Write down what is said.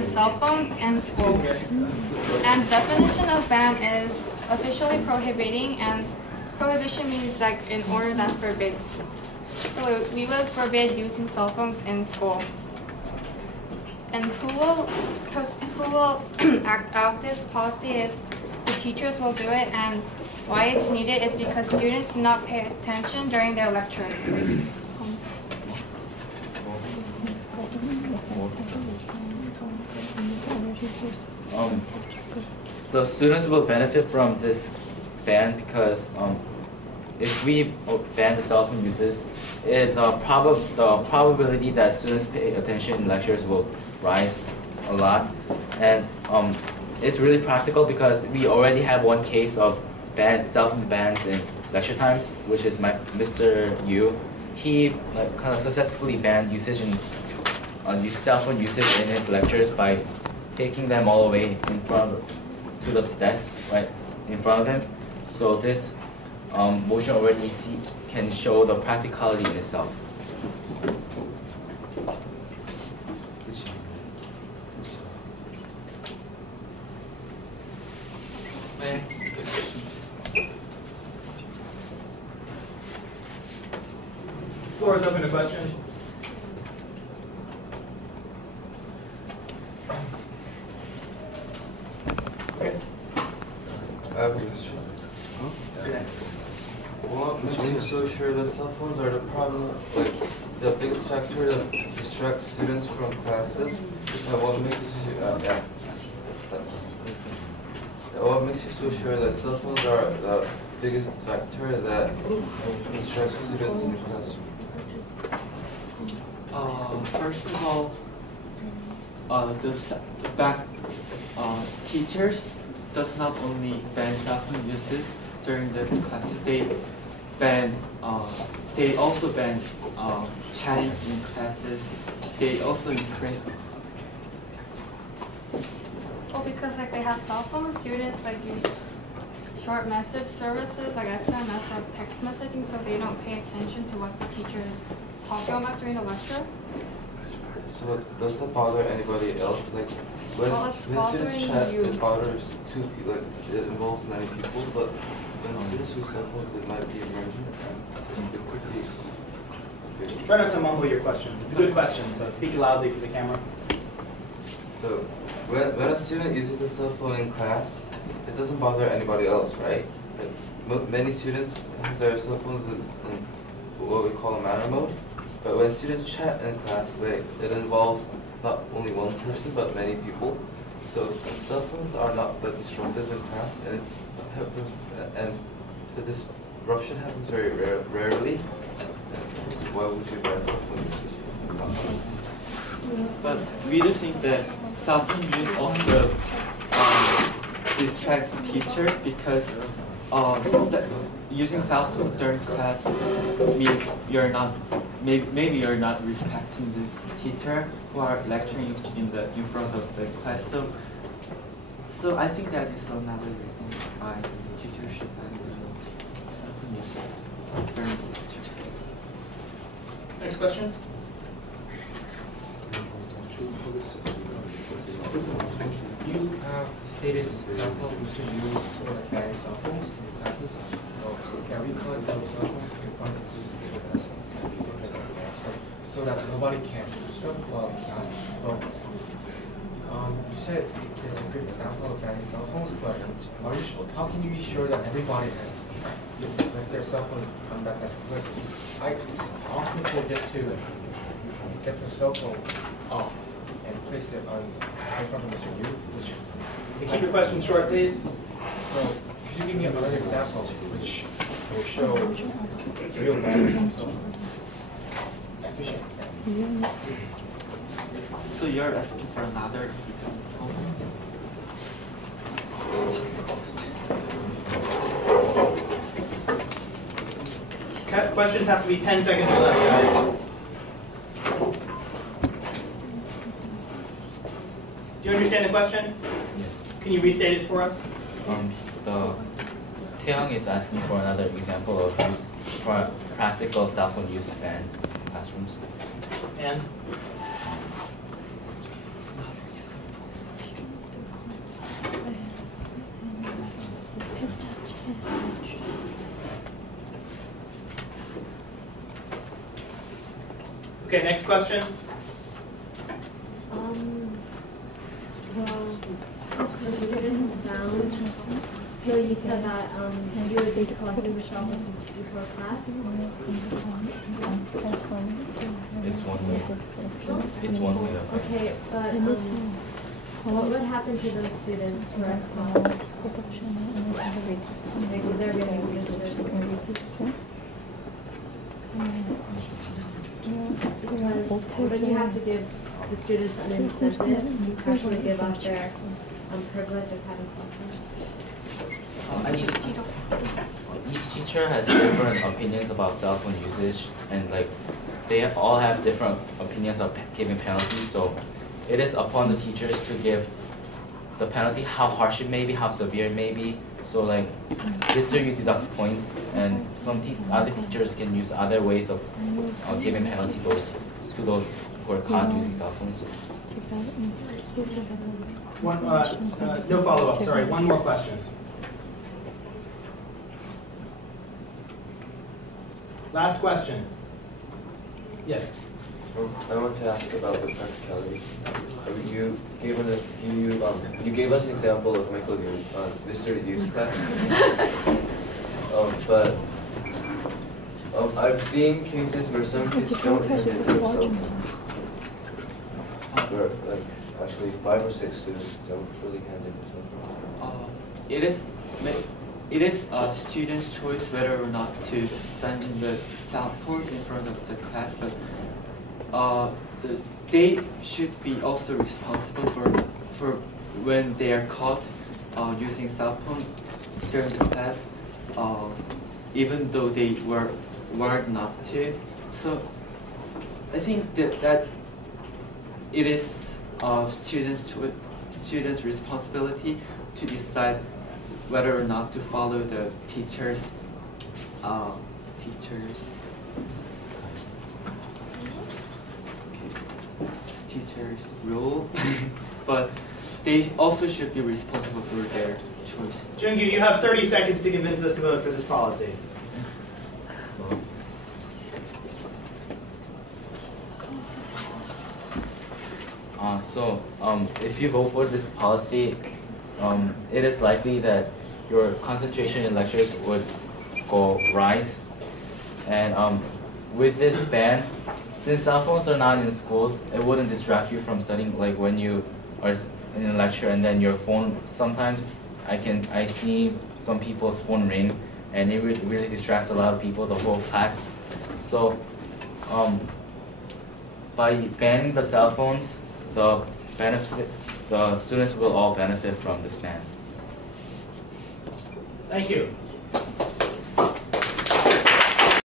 ban cell phones in schools. And definition of ban is officially prohibiting, and prohibition means like in order that forbids. So we would forbid using cell phones in school. And who will act out this policy is the teachers will do it, and why it's needed is because students do not pay attention during their lectures. The students will benefit from this ban because if we ban the cell phone uses, the probability that students pay attention in lectures will rise a lot. And it's really practical because we already have one case of cell phone bans in lecture times, which is Mr. Yu. He kind of successfully banned usage in cell phone usage in his lectures by taking them all the way in front to the desk, right in front of him. So this motion already can show the practicality in itself. Floor is open to questions. Okay. I have a question. What makes you so sure that cell phones are the problem, like the biggest factor that distracts students from classes? And what makes you, what makes you so sure that cell phones are the biggest factor that distracts students in the classroom? First of all, teachers does not only ban cell phone uses during the classes. They also ban chatting in classes. They also encourage. Well, because like they have cell phones, students like use short message services like SMS or text messaging, so they don't pay attention to what the teacher is talking about during the lecture. So does that bother anybody else? Like when students chat, it bothers two people. Like it involves many people, but when students use cell phones, it might be emergent. It could be. Try not to mumble your questions. It's a good question, so speak loudly for the camera. So when a student uses a cell phone in class, it doesn't bother anybody else, right? Like many students have their cell phones in what we call a manner mode. But when students chat in class, it involves not only one person but many people. So cell phones are not that disruptive in class, and the disruption happens very rarely. Why would you ban cell phone users? But we do think that cell phone use also distracts teachers because using cell phone during class means maybe you're not respecting the teacher who are lecturing in front of the class. So I think that is another reason why teachers should ban cell phone use during the lecture. Next question. You have stated example which to use ban cell phones in classes. Can we collect those cell phones in front of the desk so that nobody can use them while in class? Well, you said it's a good example of banning cell phones, but how can you be sure that everybody has left their cell phones on that desk? Because I often forget to get the cell phone off and place it in front of Mr. Yu, which Keep your questions short, please. So, could you give me another example which will show real value, efficient? So you're asking for another example? Questions have to be 10 seconds or less, guys. Do you understand the question? Yes. Can you restate it for us? Taeyong is asking for another example of use for practical cell phone use ban in classrooms. And? Okay, next question. So the students found, so you said that you would be collecting the cell phones before class? It's one way. It's one way of it. Okay, but what would happen to those students who are caught? Like, would there be any punishment? Because when you have to give the students an incentive to actually give up their privilege of having cell phones. I mean, each teacher has different opinions about cell phone usage, and like they all have different opinions of giving penalties. So it is upon the teachers to give the penalty, how harsh it may be, how severe it may be. So like this year you deduct points, and some other teachers can use other ways of giving penalty to those who are caught using cell phones. One, no follow-up, sorry, one more question. Last question. Yes. I want to ask about the practicality. You gave us an example of Michael Mr. Yu's class. But I've seen cases where some kids don't hand it to themselves. Where like actually 5 or 6 students don't really hand it to themselves. It is a student's choice whether or not to send in the cell phones in front of the class, but they should be also responsible for when they are caught using cell phone during the class, even though they were warned not to. So I think that it is students' responsibility to decide whether or not to follow the teacher's rule, but they also should be responsible for their choice. Jungyu, you have 30 seconds to convince us to vote for this policy. If you vote for this policy, it is likely that your concentration in lectures would rise. And with this ban, since cell phones are not in schools, it wouldn't distract you from studying. Like when you are in a lecture and then your phone, sometimes I see some people's phone ring, and it really distracts a lot of people, the whole class. So by banning the cell phones, the students will all benefit from this ban. Thank you.